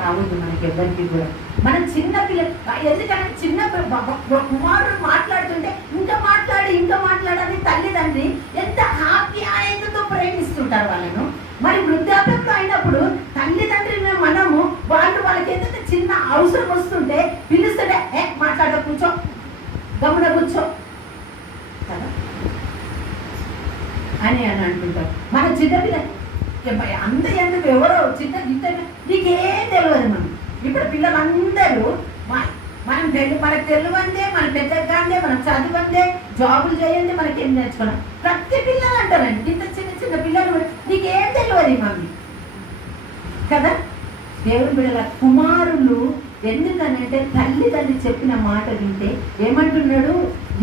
రావద్దు మనకి ఎవరికి కూడా. మనం చిన్న పిల్ల, ఎందుకంటే చిన్న కుమారుడు మాట్లాడుతుంటే ఇంకా మాట్లాడని తల్లిదండ్రి ఎంత ఆప్యాయతతో ప్రేమిస్తుంటారు వాళ్ళను. మరి వృద్ధాప్యంలో అయినప్పుడు తల్లిదండ్రి మనము వాళ్ళకి ఎంత చిన్న అవసరం వస్తుంటే పిలుస్తుంటే మాట్లాడ కూర్చో, గమన కూర్చో కదా అని అంటుంటారు. మన చిన్నపిల్ల అంత ఎందుకు ఎవరో చిన్న నీకేం తెలియదు. మనం ఇప్పుడు పిల్లలందరూ మనకు తెలివందే, మన పెద్దగానే, మనం చదువందే, జాబులు చేయండి, మనకేం నేర్చుకున్నాం. ప్రతి పిల్లలు అంటారండి, ఇంత చిన్న పిల్లలు నీకేం తెలియదు మమ్మీ కదా. దేవుని బిడ్డల కుమారులు ఎందుకనంటే తల్లిదండ్రి చెప్పిన మాట వింటే ఏమంటున్నాడు,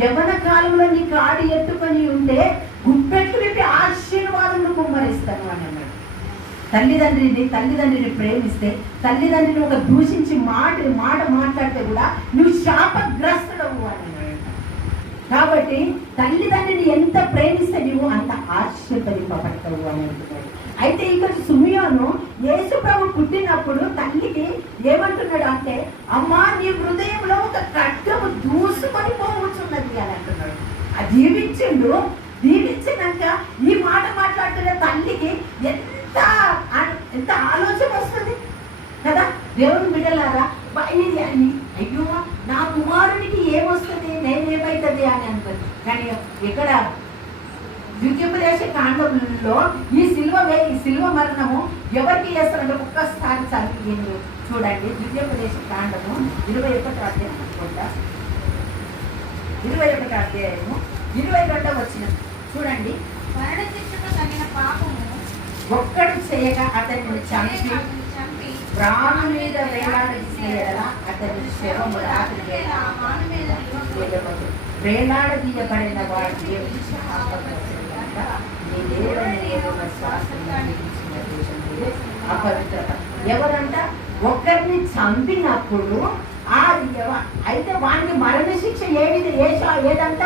యవన కాలంలో నీ కాడి ఎత్తుకొని ఉంటే గుప్పెట్లు విప్పి ఆశీర్వాదములు కుమ్మరిస్తాను అని అన్నాడు. తల్లిదండ్రిని ప్రేమిస్తే, తల్లిదండ్రిని ఒక దూషించి మాట మాట్లాడితే కూడా నువ్వు శాపగ్రస్తుడవు అని అన్నాడు. కాబట్టి తల్లిదండ్రిని ఎంత ప్రేమిస్తే నువ్వు అంత ఆశీర్వదింపబడతావు అని అంటున్నాడు. అయితే ఇక్కడ సిమియోను యేసు ప్రభు పుట్టినప్పుడు తల్లికి ఏమంటున్నాడు అంటే, అమ్మా నీ హృదయంలో ఒక ఖడ్గము దూసుకొని పోవచ్చున్నది అని అంటున్నాడు. అది దీవించినాక ఈ మాట మాట్లాడుతున్న తల్లికి ఎంత ఆలోచన వస్తుంది కదా. దేవుని బిడ్డలారా, అయ్యో నా కుమారునికి ఏమొస్తుంది, నేనేమైతుంది అని అనుకుంది. కానీ ఇక్కడ ద్వితీయోపదేశ కాండంలో ఈ సిల్వ మరణము ఎవరికి చేస్తారంటే ఒక్కసారి చదివి చూడండి. ద్వితీయోపదేశ కాండము 21వ అధ్యాయం అనుకుంటా, 21వ అధ్యాయము 22వ వచనం చూడండి. మరణ శిక్షకు తగిన పాపము ఒక్కడు చేయగా అతన్ని చంపి ప్రాణు మీద వేలాడదీసేలా అతని శవము రాత్రి వేలాడదీయబడిన వాడికి అపవిత్రత. ఎవరంట? ఒక్కరిని చంపినప్పుడు అయితే వానికి మరణ శిక్ష ఏదంట?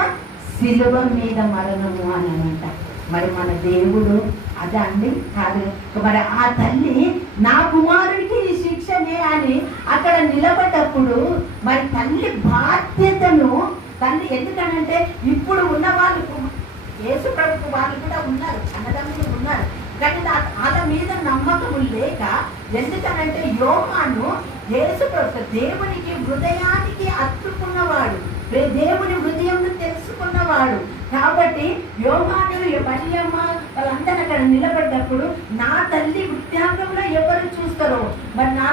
సిలువ మీద మరణము అని అంట. మరి మన దేవుడు అదే అండి కాదు. మరి ఆ తల్లి నా కుమారుడికి ఈ శిక్షనే అని అక్కడ నిలబడ్డప్పుడు మరి తల్లి బాధ్యతను ఎందుకనంటే ఇప్పుడు ఉన్న వాళ్ళు యేసు ప్రభుకు వాళ్ళు కూడా ఉన్నారు, అన్నదమ్ములు ఉన్నారు, కానీ వాళ్ళ మీద నమ్మకం లేక ఎందుకనంటే యోహాను యేసు ప్రభు దేవునికి హృదయానికి అత్తుకున్నవాడు, దేవుని హృదయం తెలుసుకున్నవాడు. కాబట్టి యోహాను మరియమ్మ వాళ్ళందరూ అక్కడ నిలబడ్డప్పుడు నా తల్లి వృద్ధాంతంలో ఎవరు చూస్తారో మరి నా